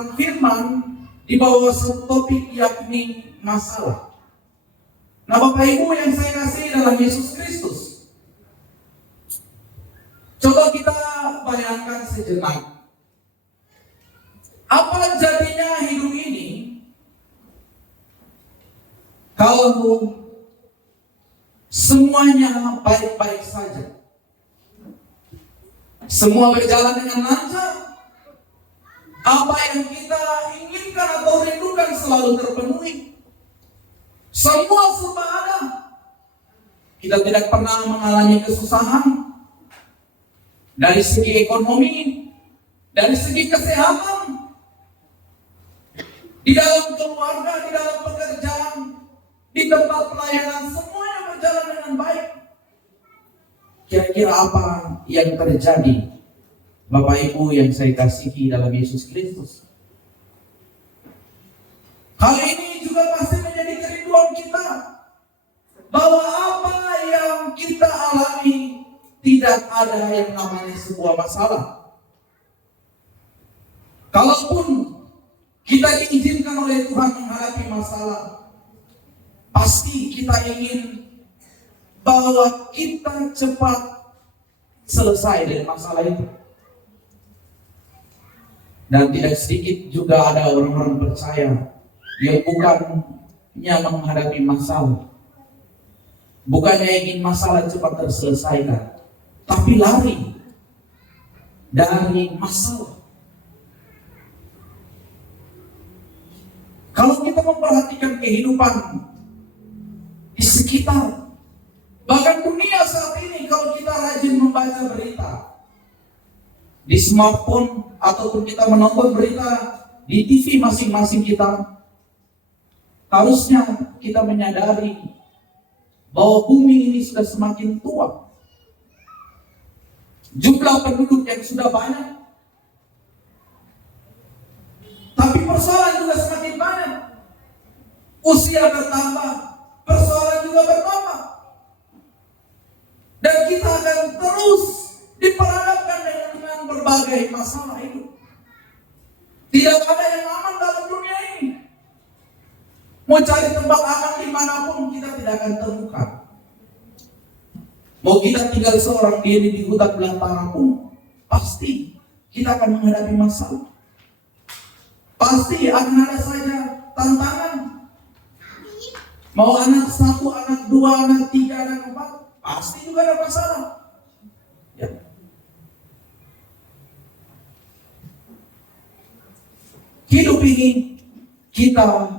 kebenaran firman di bawah satu topik, yakni masalah. Nah, Bapak Ibu yang saya kasih dalam Yesus Kristus, coba kita bayangkan sejenak, apa jadinya hidup ini kalau semuanya baik-baik saja, semua berjalan dengan lancar, apa yang kita inginkan atau rindukan selalu terpenuhi, semua serba ada, kita tidak pernah mengalami kesusahan dari segi ekonomi, dari segi kesehatan, di dalam keluarga, di dalam pekerjaan, di tempat pelayanan, semuanya berjalan dengan baik. Kira-kira apa yang terjadi, Bapak Ibu yang saya kasihi dalam Yesus Kristus? Hal ini juga pasti menjadi kerinduan kita, bahwa apa yang kita alami tidak ada yang namanya sebuah masalah. Kalaupun kita diizinkan oleh Tuhan menghadapi masalah, pasti kita ingin bahwa kita cepat selesai dari masalah itu. Dan tidak sedikit juga ada orang-orang percaya yang bukannya menghadapi masalah, bukannya ingin masalah cepat terselesaikan, tapi lari dari masalah. Kalau kita memperhatikan kehidupan di sekitar, bahkan dunia saat ini, kalau kita rajin membaca berita di smartphone ataupun kita menonton berita di TV masing-masing kita, harusnya kita menyadari bahwa bumi ini sudah semakin tua. Jumlah penduduk yang sudah banyak, tapi persoalan juga semakin banyak. Usia bertambah, persoalan juga bertambah. Dan kita akan terus diperhadapkan dengan berbagai masalah hidup. Tidak ada yang aman dalam dunia ini. Mau cari tempat aman dimanapun, kita tidak akan temukan. Mau kita tinggal seorang diri di hutan belantara pun, pasti kita akan menghadapi masalah. Pasti akan ada saja tantangan. Mau anak satu, anak dua, anak tiga, anak empat, pasti juga ada masalah. Ya. Hidup ini kita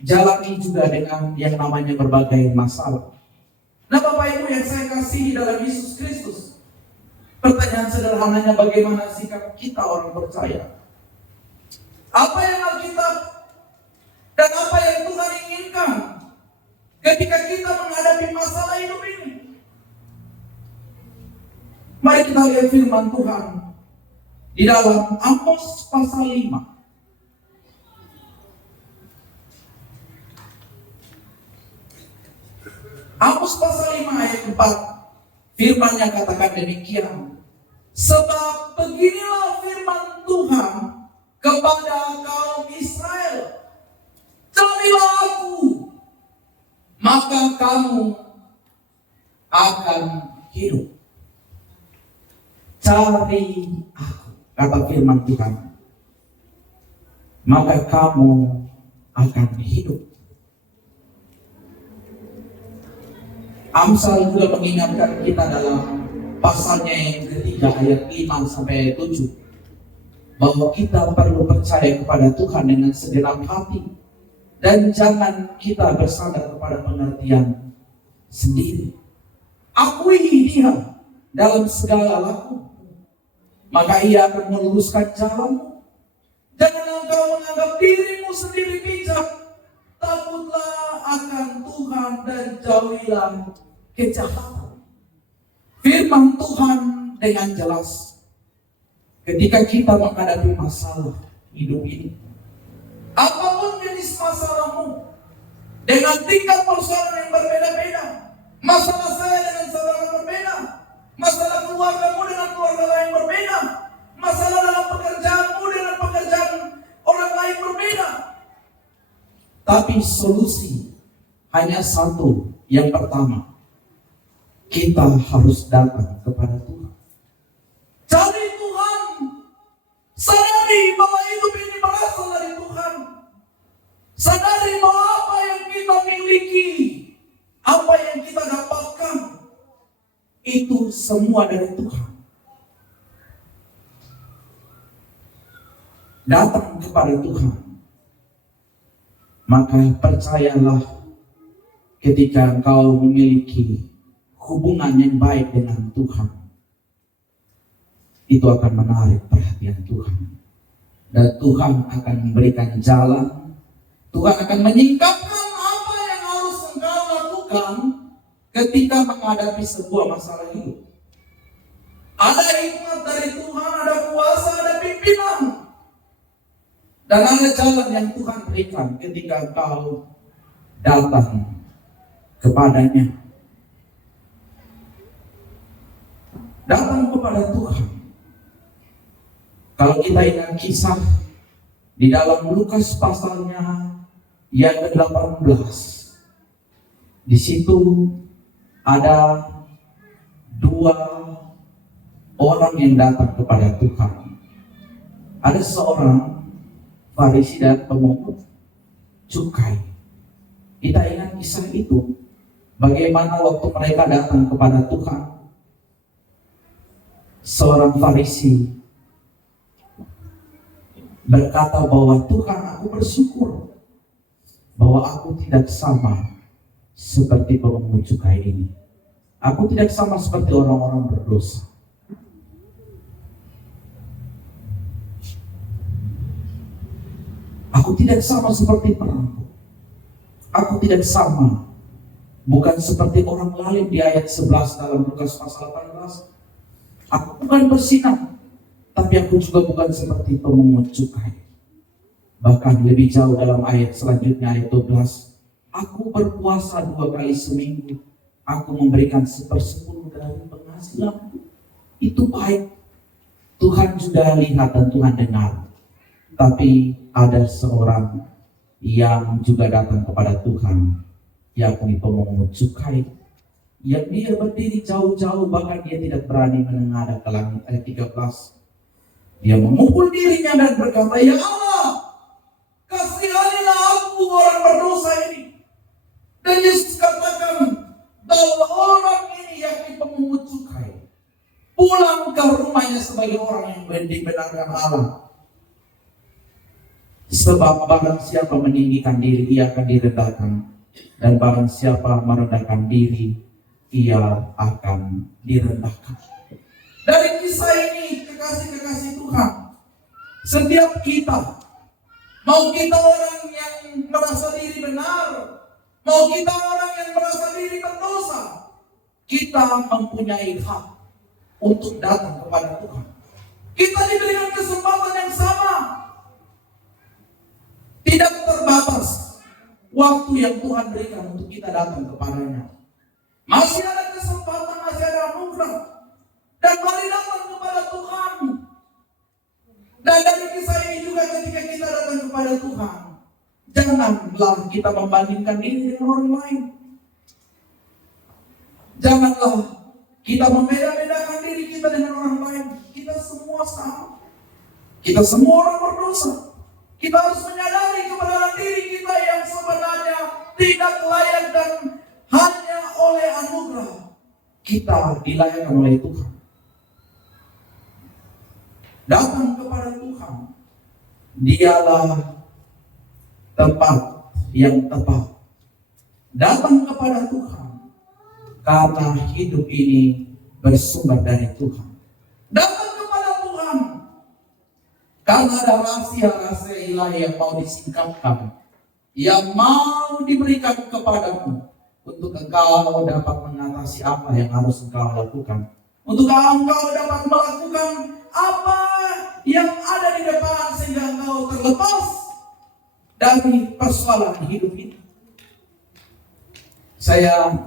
jalani juga dengan yang namanya berbagai masalah. Nah, Bapak Ibu yang saya kasihi dalam Yesus Kristus, pertanyaan sederhananya, bagaimana sikap kita orang percaya? Apa yang Alkitab dan apa yang Tuhan inginkan ketika kita menghadapi masalah hidup ini? Mari kita lihat firman Tuhan di dalam Amos pasal 5. Amos pasal 5 ayat 4, firman-Nya katakan demikian. Sebab beginilah firman Tuhan kepada kaum Israel, carilah aku, maka kamu akan hidup. Cari aku, kata firman Tuhan, maka kamu akan hidup. Amsal juga mengingatkan kita dalam pasalnya yang ketiga ayat 5 sampai 7 bahwa kita perlu percaya kepada Tuhan dengan segenap hati dan jangan kita bersandar kepada pengertian sendiri. Akui Dia dalam segala laku, maka Ia akan meluruskan jalanmu. Jangan engkau menganggap dirimu sendiri bijak. Takutlah akan Tuhan dan jauhilah kejahatan. Firman Tuhan dengan jelas ketika kita menghadapi masalah hidup ini, apapun jenis masalahmu, dengan tingkat persoalan yang berbeda-beda, masalah saya dengan saudara berbeda, masalah keluargamu dengan keluarga lain berbeda, masalah dalam pekerjaanmu dengan pekerjaan Tapi solusi hanya satu. Yang pertama, kita harus datang kepada Tuhan. Cari Tuhan. Sadari bahwa hidup ini berasal dari Tuhan. Sadari bahwa apa yang kita miliki, apa yang kita dapatkan, itu semua dari Tuhan. Datang kepada Tuhan. Maka percayalah, ketika engkau memiliki hubungan yang baik dengan Tuhan, itu akan menarik perhatian Tuhan. Dan Tuhan akan memberikan jalan. Tuhan akan menyingkapkan apa yang harus engkau lakukan ketika menghadapi sebuah masalah hidup. Ada hikmat dari Tuhan, ada kuasa, ada pimpinan. Dan ada jalan yang Tuhan berikan ketika engkau datang kepadanya. Datang kepada Tuhan. Kalau kita ingat kisah di dalam Lukas pasalnya yang ke-18, di situ ada dua orang yang datang kepada Tuhan. Ada seorang Farisi dan pemungut cukai. Kita ingat kisah itu. Bagaimana waktu mereka datang kepada Tuhan, seorang Farisi berkata bahwa Tuhan, aku bersyukur bahwa aku tidak sama seperti pemungut cukai ini. Aku tidak sama seperti orang-orang berdosa. Aku tidak sama seperti perampok. Aku tidak sama, bukan seperti orang lain di ayat 11 dalam Lukas pasal 18. Aku bukan bersinah, tapi aku juga bukan seperti pemungut cukai. Bahkan lebih jauh dalam ayat selanjutnya, ayat 12. Aku berpuasa 2 kali seminggu. Aku memberikan 1/10 dari penghasilanku. Itu baik. Tuhan sudah lihat dan Tuhan dengar. Tapi ada seorang yang juga datang kepada Tuhan, yakni pemungut cukai, yang dia berdiri jauh-jauh, bahkan dia tidak berani menengadah ke langit. Ayat 13. Dia memukul dirinya dan berkata, ya Allah, kasihanilah aku orang berdosa ini. Dan Yesus katakan bahwa orang ini, yakni pemungut cukai, pulang ke rumahnya sebagai orang yang dibenarkan Allah. Sebab barang siapa meninggikan diri, ia akan direndahkan. Dan barang siapa merendahkan diri, ia akan direndahkan. Dari kisah ini, kekasih-kekasih Tuhan, setiap kita, mau kita orang yang merasa diri benar, mau kita orang yang merasa diri berdosa, kita mempunyai hak untuk datang kepada Tuhan. Kita diberikan kesempatan yang sama. Tidak terbatas waktu yang Tuhan berikan untuk kita datang kepadanya. Masih ada kesempatan, masih ada anugerah. Dan mari datang kepada Tuhan. Dan dari kisah ini juga, ketika kita datang kepada Tuhan, janganlah kita membandingkan diri dengan orang lain. Janganlah kita membeda-bedakan diri kita dengan orang lain. Kita semua sama. Kita semua orang berdosa. Kita harus menyadari kebenaran diri kita yang sebenarnya tidak layak, dan hanya oleh anugerah kita dilayakkan oleh Tuhan. Datang kepada Tuhan, dialah tempat yang tepat. Datang kepada Tuhan karena hidup ini bersumber dari Tuhan. Datang kepada Tuhan karena ada rahasia-rahasia ilahi yang mau disingkapkan, yang mau diberikan kepadamu, untuk engkau dapat mengatasi apa yang harus engkau lakukan, untuk engkau dapat melakukan apa yang ada di depan, sehingga engkau terlepas dari persoalan hidup ini. Saya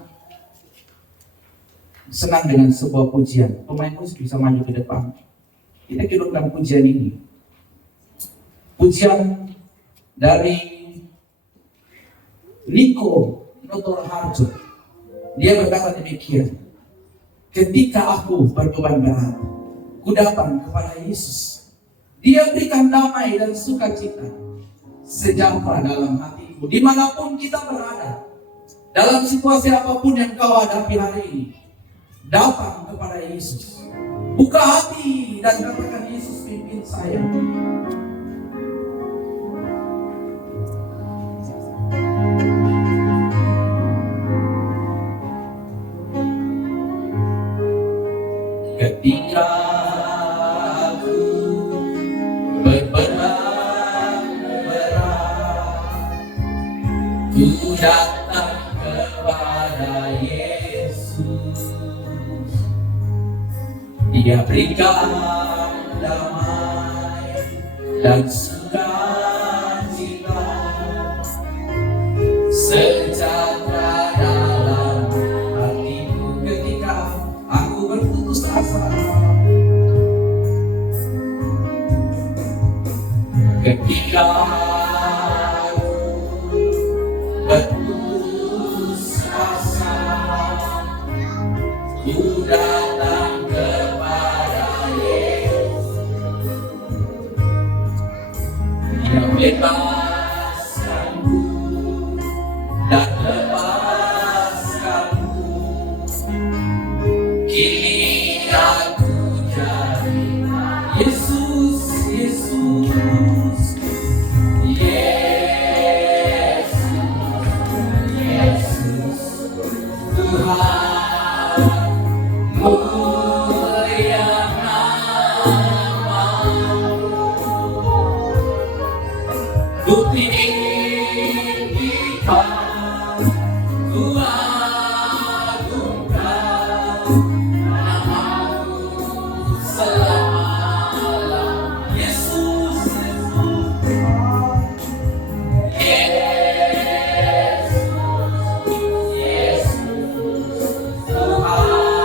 senang dengan sebuah pujian. Pemain musik bisa maju ke depan. Kita kirimkan pujian ini. Pujian dari Niko Notor Harjo. Dia berkata demikian, ketika aku berbeban berat, ku datang kepada Yesus. Dia berikan damai dan sukacita, sejahtera dalam hatiku. Dimanapun kita berada, dalam situasi apapun yang kau hadapi hari ini, datang kepada Yesus. Buka hati dan katakan, Yesus pimpin saya. Ketika aku berbeban berat, ku datang kepada Yesus. Dia berikan damai dan sukacita, sejahtera dalam hatiku. Ketika aku berputus asa, ketika aku berputus asa, ku datang kepada Yesus. Dia bebaskanku dan lepaskanku. Kini aku jadi Yesus, Yesus, Yesus, Yesus, Tuhanmu yang namamu ku tinggikan, ku agungkan namamu selama-lamanya. Yesus, Yesus, Yesus, Tuhanmu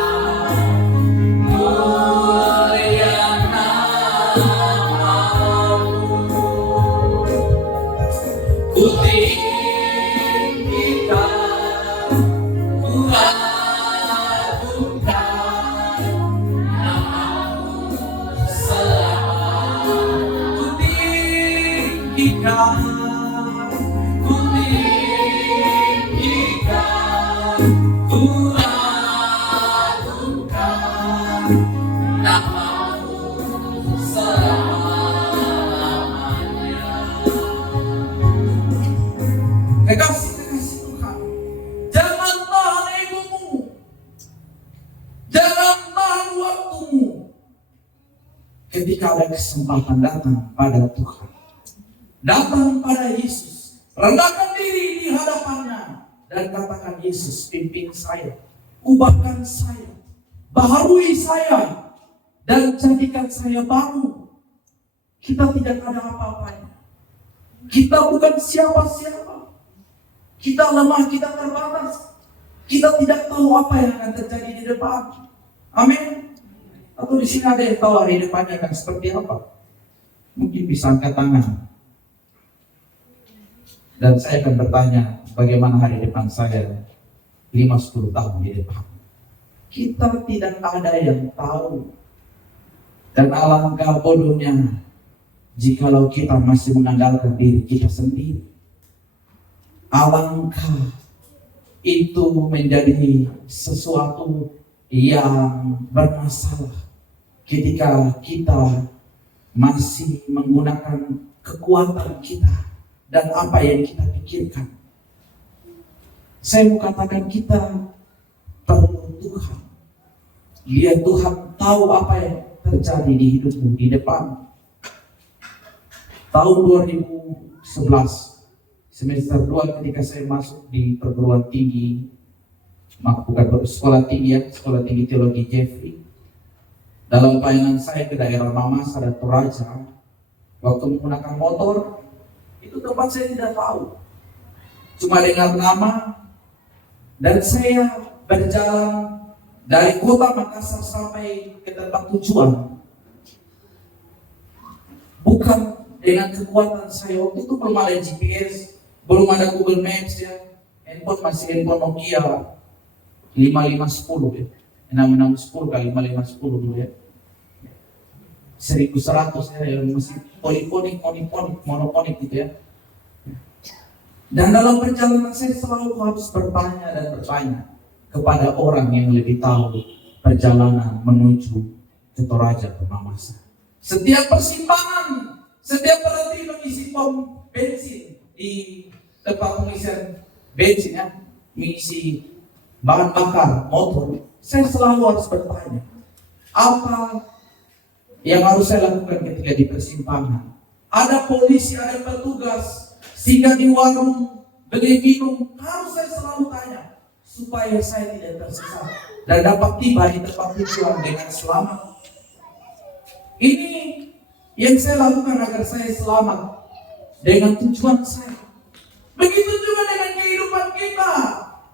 yang namamu ku tinggikan, ku agungkan namamu selama. Ku tinggikan, ku tinggikan, ku agungkan namamu selamanya. Kekasih-kekasih Tuhan, jangan tahan egomu, jangan tahan waktumu. Ketika ada kesempatan, datang pada Tuhan, datang pada Yesus, rendahkan diri di hadapannya dan katakan, Yesus pimpin saya, ubahkan saya, baharui saya, dan jadikan saya baru. Kita tidak ada apa-apanya, kita bukan siapa-siapa, kita lemah, kita terbatas, kita tidak tahu apa yang akan terjadi di depan. Amin. Atau di sini ada yang tahu hari depannya akan seperti apa? Mungkin bisa angkat tangan. Dan saya akan bertanya, bagaimana hari depan saya 5-10 tahun di depan? Kita tidak ada yang tahu. Dan alangkah bodohnya jikalau kita masih mengandalkan diri kita sendiri. Alangkah itu menjadi sesuatu yang bermasalah ketika kita masih menggunakan kekuatan kita dan apa yang kita pikirkan. Saya mau katakan, kita perlu Tuhan. Dia Tuhan tahu apa yang terjadi di hidupmu di depan. Tahun 2011 semester 2 ketika saya masuk di perguruan tinggi, bukan sekolah tinggi ya, sekolah tinggi teologi Jeffrey. Dalam pelayanan saya ke daerah Mamasa dan Toraja, waktu menggunakan motor, itu tempat saya tidak tahu. Cuma dengar nama, dan saya berjalan dari kota Makassar sampai ke tempat tujuan. Bukan dengan kekuatan saya, waktu itu belum ada GPS, belum ada Google Maps ya. handphone masih handphone Nokia 5510 ya. 6610 kali 5510 dulu ya. 1100 ya, masih poliponik, monoponik gitu ya. Dan dalam perjalanan saya selalu harus bertanya dan bertanya kepada orang yang lebih tahu perjalanan menuju ke Toraja Pemamasa. Setiap persimpangan, setiap berhenti mengisi pom bensin di tempat pengisian bensin ya, mengisi bahan bakar motor, saya selalu harus bertanya, apa yang harus saya lakukan ketika di persimpangan? Ada polisi, ada petugas, sehingga di warung beli minum, harus saya selalu tanya supaya saya tidak tersesat dan dapat tiba di tempat tujuan dengan selamat. Ini yang saya lakukan agar saya selamat dengan tujuan saya. Begitu juga dengan kehidupan kita,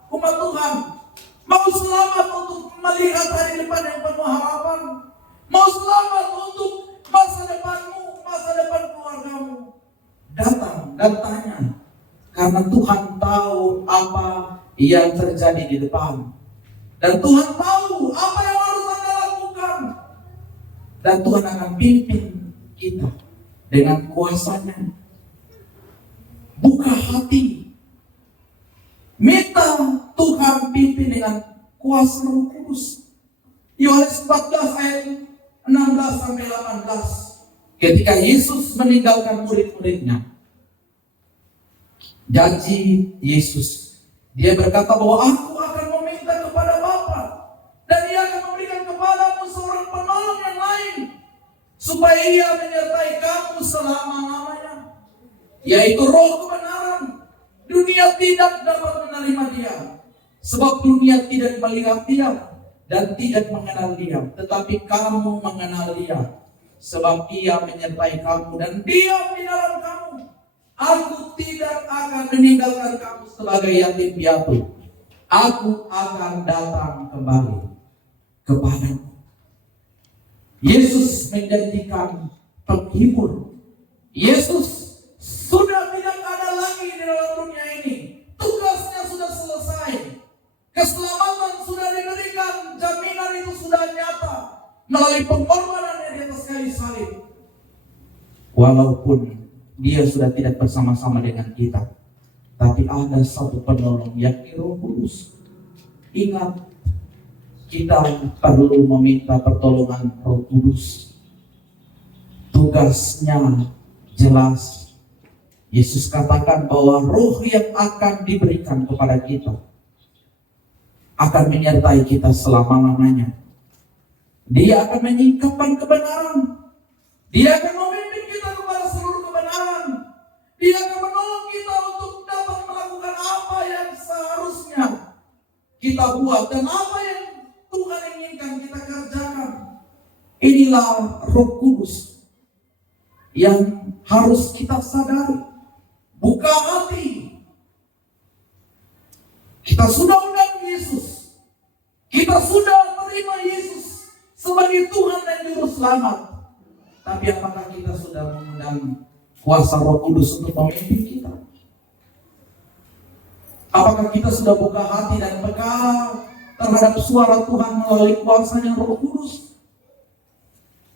umat Tuhan. Mau selamat untuk melihat hari depan yang penuh harapan, mau selamat untuk masa depanmu, masa depan keluargamu, datang dan tanya, karena Tuhan tahu apa yang terjadi di depan, dan Tuhan tahu apa yang harus Anda lakukan, dan Tuhan akan pimpin kita dengan kuasa-Nya. Buka hati, minta Tuhan pimpin dengan kuasa Roh Kudus. Yohanes 14 ayat 16 sampai 18. Ketika Yesus meninggalkan murid-muridnya, janji Yesus, dia berkata bahwa aku akan meminta kepada Bapa, dan Ia akan memberikan kepadamu seorang penolong yang lain, supaya Ia menyertai kamu selama-lamanya, yaitu Roh kebenaran. Dunia tidak dapat menerima Dia, sebab dunia tidak melihat Dia dan tidak mengenal Dia, tetapi kamu mengenal Dia, sebab Ia menyertai kamu dan diam di dalam kamu. Aku tidak akan meninggalkan kamu sebagai yatim piatu. Aku akan datang kembali kepadamu. Yesus menjanjikan penghibur. Yesus sudah tidak ada lagi di dalam dunia ini. Tugasnya sudah selesai. Keselamatan sudah diberikan. Jaminan itu sudah nyata melalui pengorbanannya di atas kayu salib. Walaupun Dia sudah tidak bersama-sama dengan kita, tapi ada satu penolong, yakni Roh Kudus. Ingat, kita perlu meminta pertolongan Roh Kudus. Tugasnya jelas. Yesus katakan bahwa Roh yang akan diberikan kepada kita akan menyertai kita selama-lamanya. Dia akan menyingkapkan kebenaran. Dia akan memimpin kita kepada seluruh kebenaran. Dia akan menolong kita untuk dapat melakukan apa yang seharusnya kita buat dan apa yang Tuhan inginkan kita kerjakan. Inilah Roh Kudus yang harus kita sadari. Buka hati. Kita sudah undang Yesus. Kita sudah terima Yesus sebagai Tuhan dan Juru Selamat. Tapi apakah kita sudah mengundang kuasa Roh Kudus untuk memimpin kita? Apakah kita sudah buka hati dan peka terhadap suara Tuhan melalui kuasanya Roh Kudus?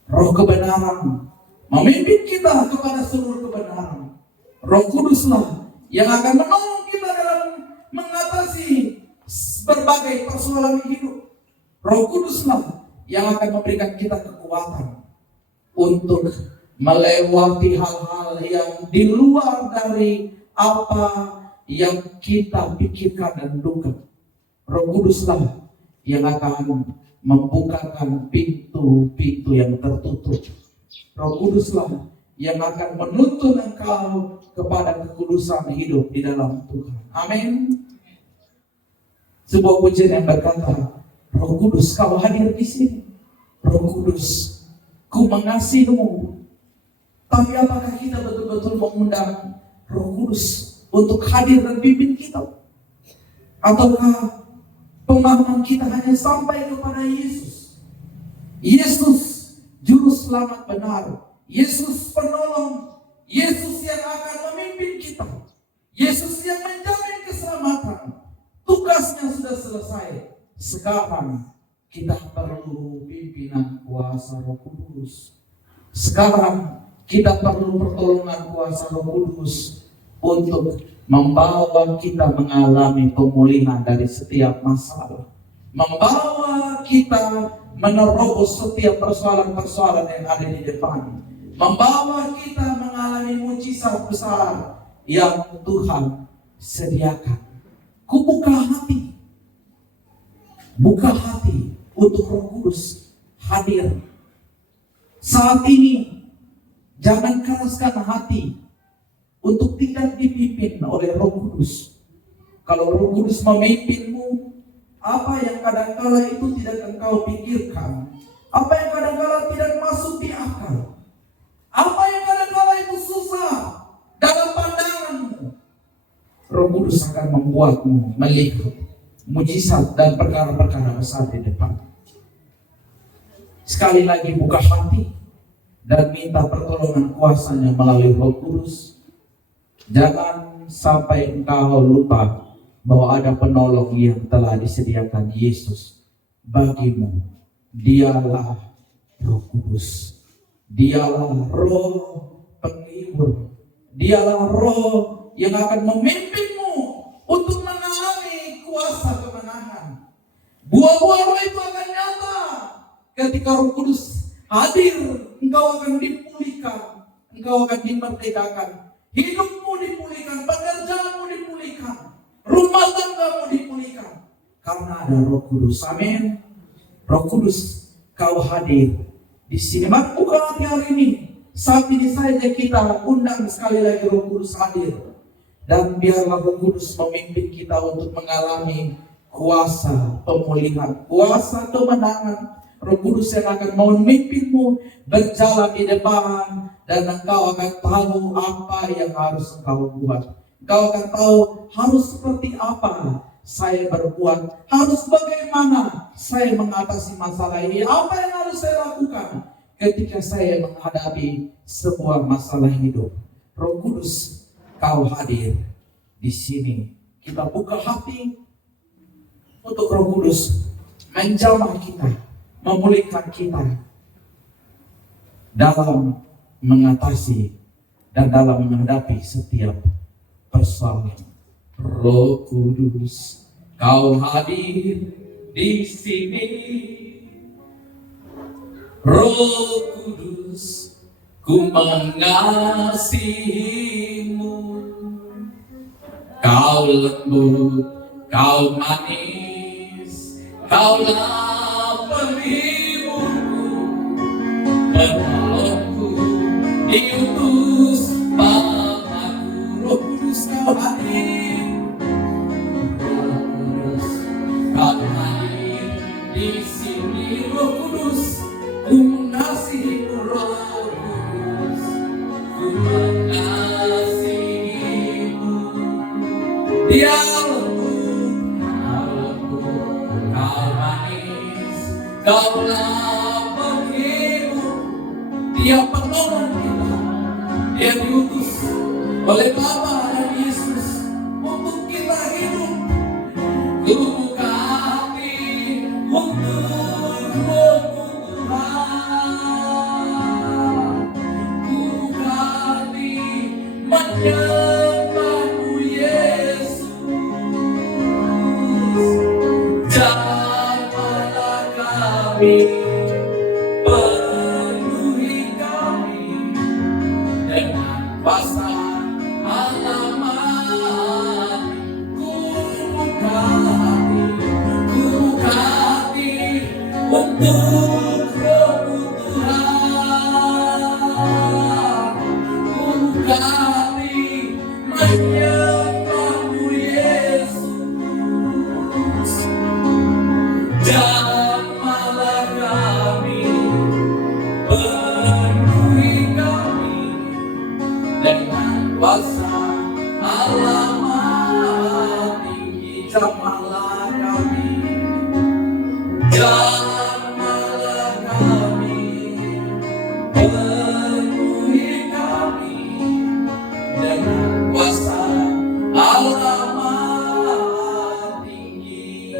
Roh kebenaran memimpin kita kepada seluruh kebenaran. Roh Kuduslah yang akan menolong kita dalam mengatasi berbagai persoalan hidup. Roh Kuduslah yang akan memberikan kita kekuatan untuk melewati hal-hal yang di luar dari apa yang kita pikirkan dan duga. Roh Kuduslah yang akan membukakan pintu-pintu yang tertutup. Roh Kuduslah yang akan menuntun engkau kepada kekudusan hidup di dalam Tuhan. Amin. Sebuah pujian yang berkata, Roh Kudus, kau hadir di sini. Roh Kudus, ku mengasihimu. Tapi apakah kita betul-betul mengundang Roh Kudus untuk hadir dan pimpin kita? Ataukah pemahaman kita hanya sampai kepada Yesus? Yesus Juru Selamat benar. Yesus penolong. Yesus yang akan memimpin kita. Yesus yang menjamin keselamatan. sekarang kita perlu pimpinan kuasa Roh Kudus. Sekarang kita perlu pertolongan kuasa Roh Kudus untuk membawa kita mengalami pemulihan dari setiap masalah, membawa kita menerobos setiap persoalan-persoalan yang ada di depan, membawa kita mengalami mujizat besar yang Tuhan sediakan. Buka hati untuk Roh Kudus hadir saat ini. Jangan keraskan hati untuk tidak dipimpin oleh Roh Kudus. Kalau Roh Kudus memimpinmu, apa yang kadangkala itu tidak engkau pikirkan, apa yang kadangkala tidak masuk di akal, apa yang kadangkala itu susah dalam pandanganmu, Roh Kudus akan membuatmu melihat mujizat dan perkara-perkara besar di depan. Sekali lagi, buka hati dan minta pertolongan kuasanya melalui Roh Kudus. Jangan sampai engkau lupa bahwa ada penolong yang telah disediakan Yesus bagimu. Dialah Roh Kudus. Dialah Roh penghibur. Dialah Roh yang akan memimpinmu untuk mengalami kuasa kemenangan. Buah-buah Roh itu akan nyata ketika Roh Kudus hadir. Engkau akan dipulihkan, engkau akan dimerdekakan, hidupmu dipulihkan, pekerjaanmu dipulihkan, rumah tanggamu dipulihkan, karena ada Roh Kudus. Amin. Roh Kudus, kau hadir di sini. Maka buka hati hari ini. Saat ini saja kita undang sekali lagi Roh Kudus hadir, dan biarlah Roh Kudus memimpin kita untuk mengalami kuasa pemulihan, kuasa kemenangan. Roh Kudus yang akan memimpinmu berjalan di depan, dan engkau akan tahu apa yang harus engkau buat. Engkau akan tahu harus seperti apa saya berbuat, harus bagaimana saya mengatasi masalah ini, apa yang harus saya lakukan ketika saya menghadapi sebuah masalah hidup. Roh Kudus, kau hadir di sini. Kita buka hati untuk Roh Kudus menjamah kita, memulihkan kita dalam mengatasi dan dalam menghadapi setiap persoalan. Roh Kudus, kau hadir di sini. Roh Kudus, ku mengasihimu. Kau lembut, kau manis, kaulah penghiburku, penolongku, diutus Bapakku. Roh Kudus, kau hadir. Roh Kudus, kau hadir di sini. Roh Kudus, ku mengasihimu. Roh Kudus, ku mengasihimu. Dia kaulah penghibur, dia penolong kita. Dia diutus oleh Bapa dan Yesus untuk kita hidup. Ku buka hati untuk Roh-Mu Tuhan. Ku buka hati menyembah-Mu Yesus. Penuhi kami dengan kuasa alamat. Ku buka hati untuk Roh-Mu Tuhan. Ku buka hati menyembah-Mu Yesus. Kuasa alamat tinggi, jamahlah kami, jamahlah kami, penuhi kami dengan kuasa alamat tinggi.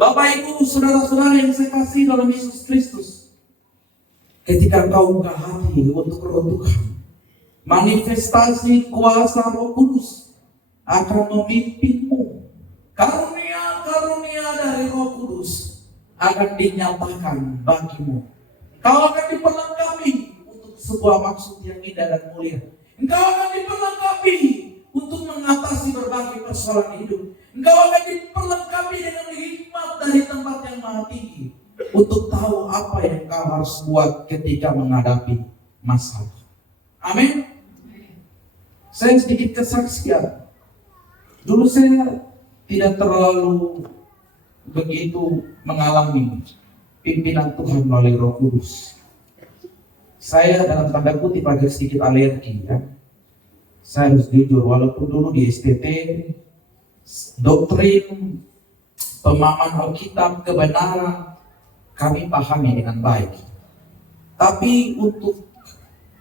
Bapak Ibu, saudara-saudara yang saya kasih dalam Yesus Kristus, ketika engkau buka hati untuk Roh Tuhan, manifestasi kuasa Roh Kudus akan memimpinmu. Karunia-karunia dari Roh Kudus akan dinyatakan bagimu. Kau akan diperlengkapi untuk sebuah maksud yang indah dan mulia. Engkau akan diperlengkapi untuk mengatasi berbagai persoalan hidup. Engkau akan diperlengkapi dengan hikmat dari tempat yang maha tinggi untuk tahu apa yang kau harus buat ketika menghadapi masalah. Amin. Saya sedikit kesaksian. Dulu saya tidak terlalu begitu mengalami pimpinan Tuhan melalui Roh Kudus. Saya dalam tanda kutip agak sedikit alergi ya. Saya harus jujur, walaupun dulu di STT doktrin pemahaman Alkitab kebenaran kami pahami dengan baik. Tapi untuk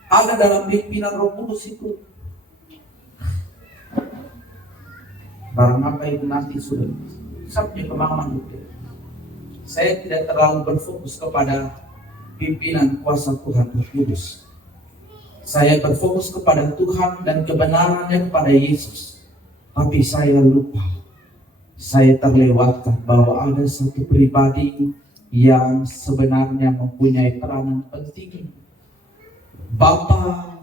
ada dalam pimpinan Roh Kudus itu barang apa itu nanti sudah sampai pemahaman itu. Saya tidak terlalu berfokus kepada pimpinan kuasa Tuhan Roh Kudus. Saya berfokus kepada Tuhan dan kebenarannya kepada Yesus. Tapi saya lupa, saya terlewatkan bahwa ada satu pribadi yang sebenarnya mempunyai peranan penting. Bapa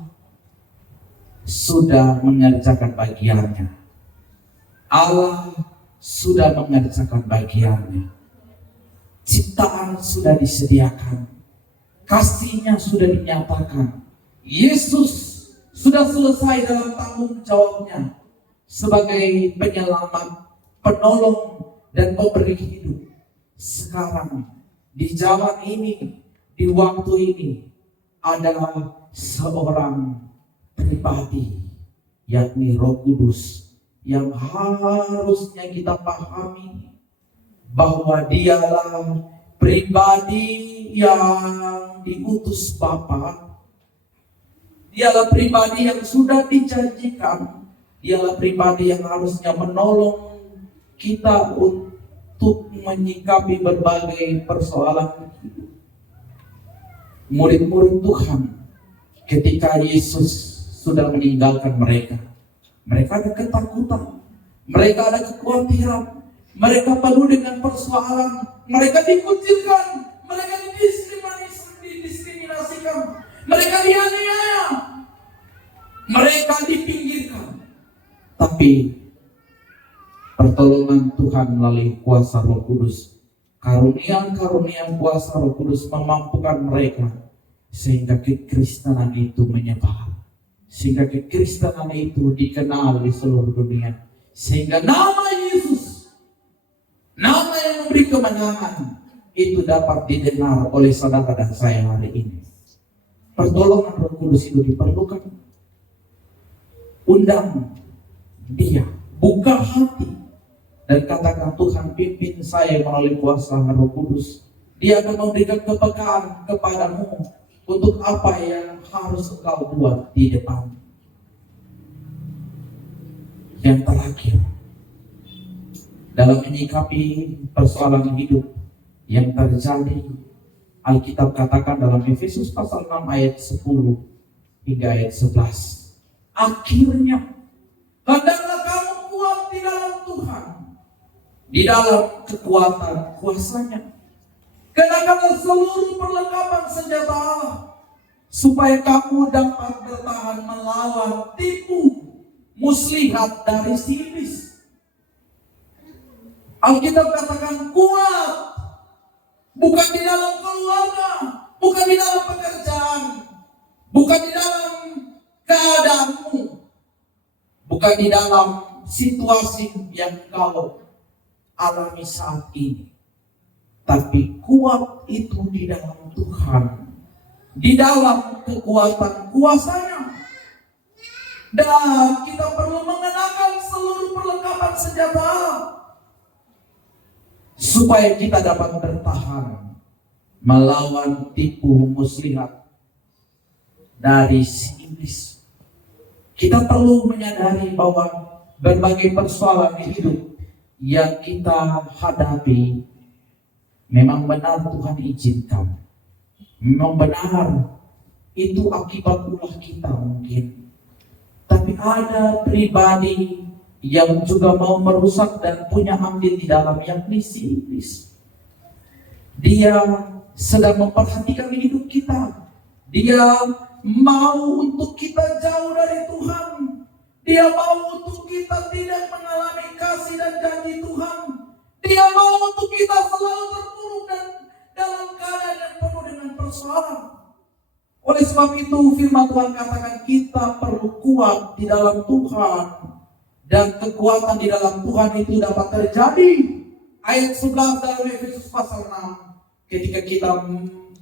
sudah mengerjakan bagiannya. Allah sudah mengerjakan bagiannya. Ciptaan sudah disediakan. Kasih-Nya sudah dinyatakan. Yesus sudah selesai dalam tanggung jawabnya sebagai penyelamat, penolong, dan pemberi hidup. Sekarang di zaman ini, di waktu ini, ada seorang pribadi, yakni Roh Kudus, yang harusnya kita pahami bahwa dialah pribadi yang diutus Bapa. Dialah pribadi yang sudah dijanjikan. Dialah pribadi yang harusnya menolong kita untuk menyikapi berbagai persoalan hidup. Murid-murid Tuhan ketika Yesus sudah meninggalkan mereka, mereka ada ketakutan, mereka ada kekhawatiran, mereka penuh dengan persoalan, mereka dikucilkan, mereka didiskriminasikan, mereka dianiaya, mereka dipinggirkan. Tapi pertolongan Tuhan melalui kuasa Roh Kudus, karunia-karunia kuasa Roh Kudus memampukan mereka sehingga kekristenan itu menyebar, sehingga kekristenan itu dikenal di seluruh dunia, sehingga nama Yesus, nama yang memberi kemenangan, itu dapat didengar oleh saudara dan saya hari ini. Pertolongan Roh Kudus itu diperlukan. Undang dia, buka hati, dan katakan, Tuhan pimpin saya melalui kuasa Roh Kudus. Dia akan memberikan kepekaan kepadamu untuk apa yang harus engkau buat di depan. Yang terakhir, dalam menyikapi persoalan hidup yang terjadi, Alkitab katakan dalam Efesus pasal 6 ayat 10 hingga ayat 11. Akhirnya, hendaklah kamu kuat di dalam Tuhan, di dalam kekuatan kuasa-Nya. Kenakanlah seluruh perlengkapan senjata Allah, supaya kamu dapat bertahan melawan tipu muslihat dari si iblis. Alkitab katakan kuat, bukan di dalam keluarga, bukan di dalam pekerjaan, bukan di dalam keadaanmu, bukan di dalam situasi yang kau alami saat ini, tapi kuat itu di dalam Tuhan, di dalam kekuatan kuasa-Nya. Dan kita perlu mengenakan seluruh perlengkapan senjata supaya kita dapat bertahan melawan tipu muslihat dari si iblis. Kita perlu menyadari bahwa berbagai persoalan hidup yang kita hadapi Memang benar Tuhan izinkan. Memang benar itu akibat ulah kita mungkin. Tapi ada pribadi yang juga mau merusak dan punya andil di dalam, yakni si iblis. Dia sedang memperhatikan hidup kita. Dia mau untuk kita jauh dari Tuhan. Dia mau untuk kita tidak mengalami kasih dan janji Tuhan. Dia mau untuk kita selalu terpuruk dan dalam keadaan yang penuh dengan persoalan. Oleh sebab itu firman Tuhan katakan kita perlu kuat di dalam Tuhan. Dan kekuatan di dalam Tuhan itu dapat terjadi. Ayat 11 dalam Efesus pasal 6. Ketika kita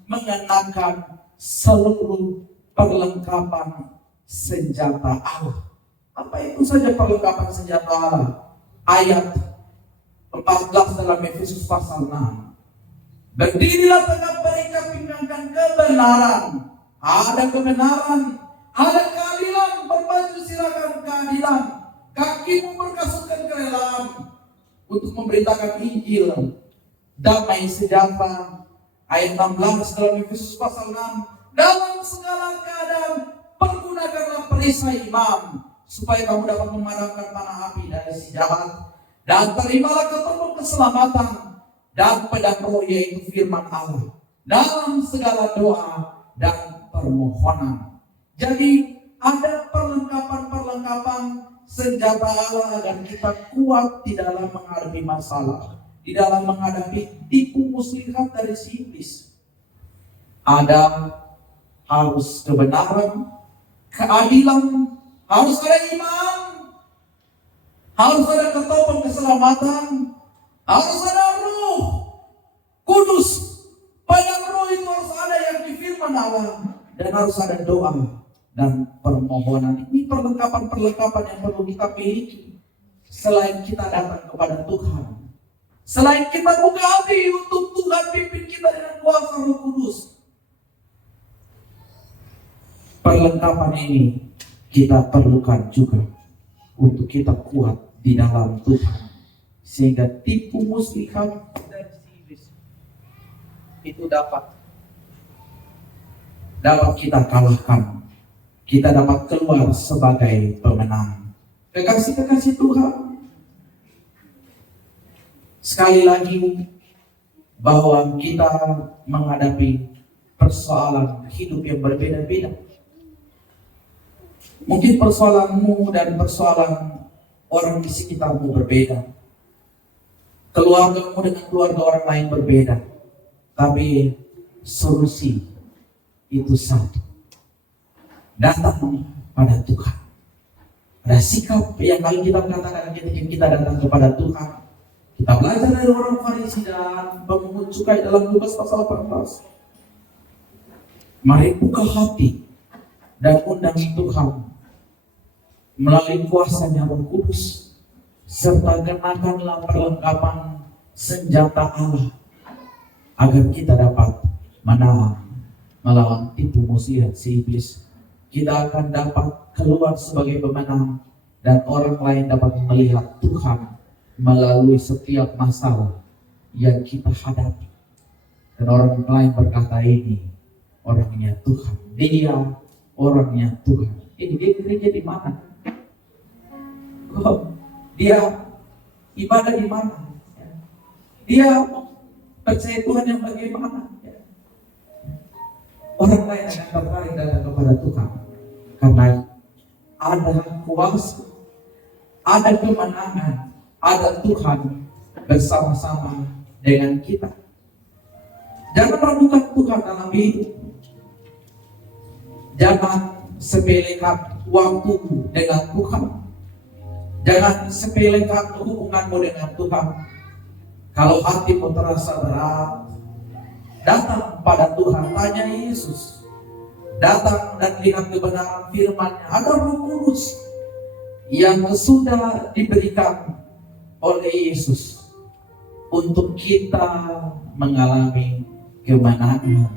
mengenakan seluruh perlengkapan senjata Allah. Apa itu saja perlengkapan senjata Allah? Ayat 14 dalam Efesus pasal 6. Berdirilah tegak berikat pinggangkan kebenaran. Ada kebenaran, ada keadilan, berbaju silakan keadilan. Kakimu berkasutkan kerelaan untuk memberitakan Injil damai sejahtera. Ayat 16 dalam Efesus pasal 6. Dalam segala keadaan pergunakanlah perisai iman supaya kamu dapat memadamkan panah api dari si jahat, dan terimalah ketubuh keselamatan dan pedang roh, yaitu firman Allah, dalam segala doa dan permohonan. Jadi ada perlengkapan-perlengkapan senjata Allah agar kita kuat di dalam menghadapi masalah, di dalam menghadapi tipu muslihat dari si iblis. Ada harus kebenaran, keadilan, harus ada iman, harus ada ketubuh keselamatan, harus ada Roh Kudus. Pada roh itu harus ada yang di firman Allah, dan harus ada doa dan permohonan. Ini perlengkapan-perlengkapan yang perlu kita miliki. Selain kita datang kepada Tuhan, selain kita buka hati untuk Tuhan pimpin kita dengan kuasa Roh Kudus, perlengkapan ini kita perlukan juga untuk kita kuat di dalam Tuhan, sehingga tipu muslihat dan iblis itu dapat kita kalahkan. Kita dapat keluar sebagai pemenang. Kekasih-kekasih Tuhan, sekali lagi bahwa kita menghadapi persoalan hidup yang berbeda-beda. Mungkin persoalanmu dan persoalan orang di sekitarmu berbeda. Keluargamu dengan keluarga orang lain berbeda. Tapi solusi itu satu. Datang pada Tuhan. Ada sikap yang kali kita katakan ketika kita datang kepada Tuhan. Kita belajar dari orang Farisi dan pemungut cukai dalam Lukas pasal 18. Mari buka hati dan undang Tuhan melalui kuasanya Roh Kudus, serta kenakanlah perlengkapan senjata Allah agar kita dapat menang melawan tipu muslihat si iblis. Kita akan dapat keluar sebagai pemenang, dan orang lain dapat melihat Tuhan melalui setiap masalah yang kita hadapi. Dan orang lain berkata, ini orangnya Tuhan, dia orangnya Tuhan. Ini dia gereja di mana? Dia ibadah di mana? Dia percaya Tuhan yang bagaimana? Orang lain akan tertarik datang kepada Tuhan karena ada kuasa, ada kemenangan, ada Tuhan bersama-sama dengan kita. Jangan ragukan Tuhan dalam hidup. Jangan sepelekan waktumu dengan Tuhan. Jangan sepelekan hubunganmu dengan Tuhan. Kalau hatimu terasa berat, datang pada Tuhan, tanya Yesus. Datang dan lihat kebenaran firman-Nya. Ada Roh Kudus yang sudah diberikan oleh Yesus untuk kita mengalami kemenangan.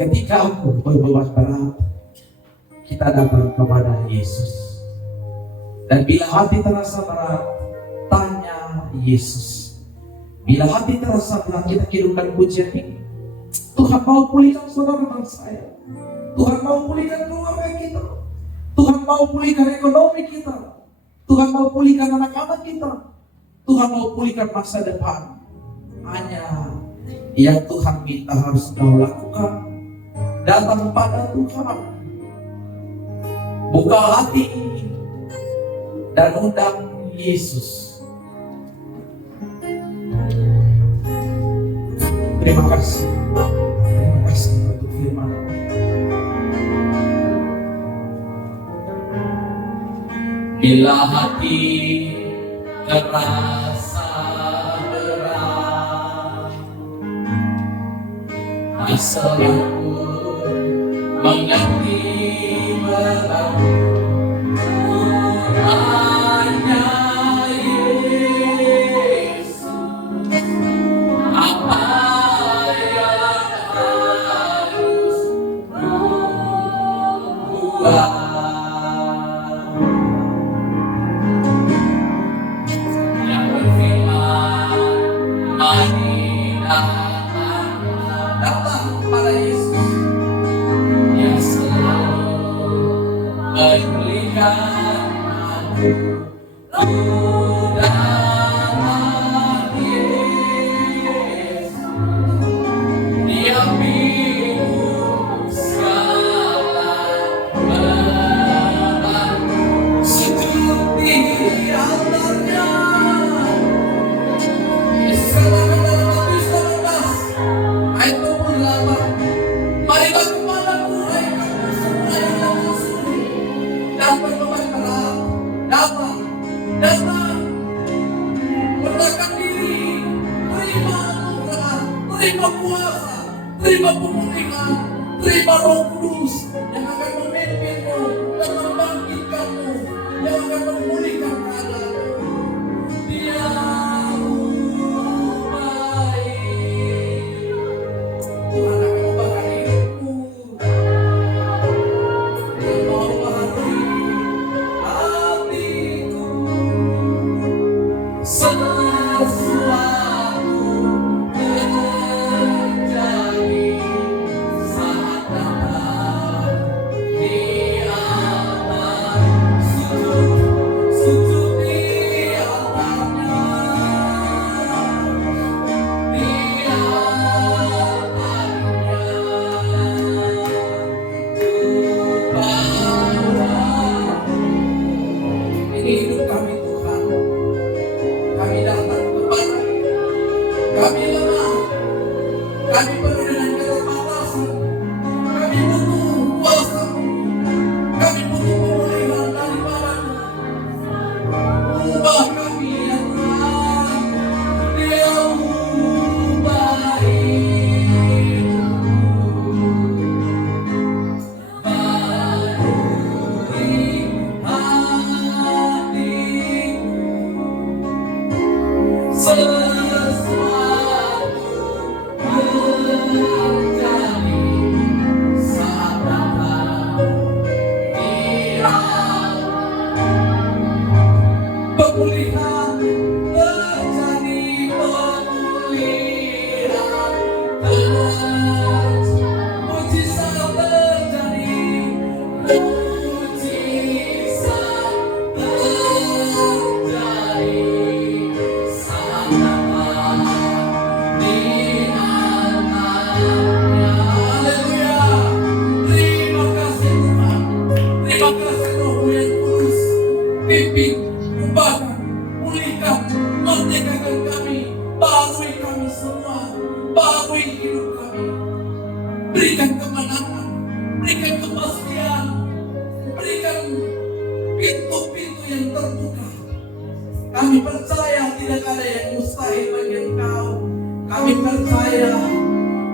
Ketika aku berbeban berat, kita datang kepada Yesus. Dan bila hati terasa berat, tanya Yesus. Bila hati terasa berat, kita kirimkan pujian ini. Tuhan mau pulihkan saudara saya. Tuhan mau pulihkan keluarga kita. Tuhan mau pulihkan ekonomi kita. Tuhan mau pulihkan anak-anak kita. Tuhan mau pulihkan masa depan. Hanya yang Tuhan minta harus kau lakukan. Datang pada Tuhan. Buka hati dan undang Yesus. Terima kasih. Terima kasih untuk firman. Bila hati terasa berat, masalahku mengerti berat, hanya Yesus apa yang harus buat. Terima kuasa, terima pemulihan, terima Roh Kudus yang akan memimpinmu dan membangkitkanmu, yang akan memulihkan keadaanmu. Dia baik. Tuhan akan membahagi hidupmu. Dia mau bahagi hatiku. Kami lemah, kami penuh dengan keterbatasan, kami butuh kuasa-Mu, kami butuh pemulihan daripada-Mu. Ubah kami ya Tuhan, Dia ubah hatiku. Pemulihan terjadi, mujizat terjadi, mujizat terjadi, saat datang di antaranya. Haleluya. Terima kasih Tuhan, terima kasih Roh yang kudus, pimpin, ubahkan, pulihkan, merdekakan kami, barui kami semua, barui hidup kami, berikan kemenangan, berikan kepastian, berikan pintu-pintu yang terbuka. Kami percaya tidak ada yang mustahil bagi Engkau. Kami percaya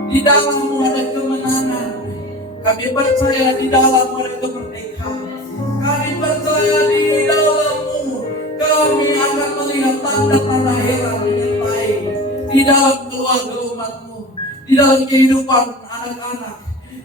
di dalam-Mu ada kemenangan. Kami percaya di dalam-Mu ada kemerdekaan. Kami percaya di dalam-Mu kami akan melihat tanda-tanda heran menyertai di dalam keluarga umat-Mu, di dalam kehidupan anak-anak,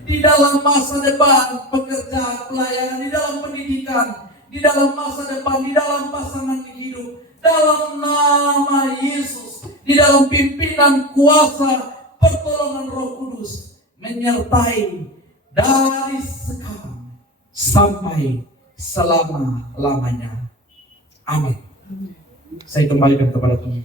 di dalam masa depan pekerjaan, pelayanan, di dalam pendidikan, di dalam masa depan, di dalam pasangan hidup, dalam nama Yesus, di dalam pimpinan kuasa pertolongan Roh Kudus menyertai dari sekarang sampai selama-lamanya. Amin. Saya kembalikan kepada Tuhan.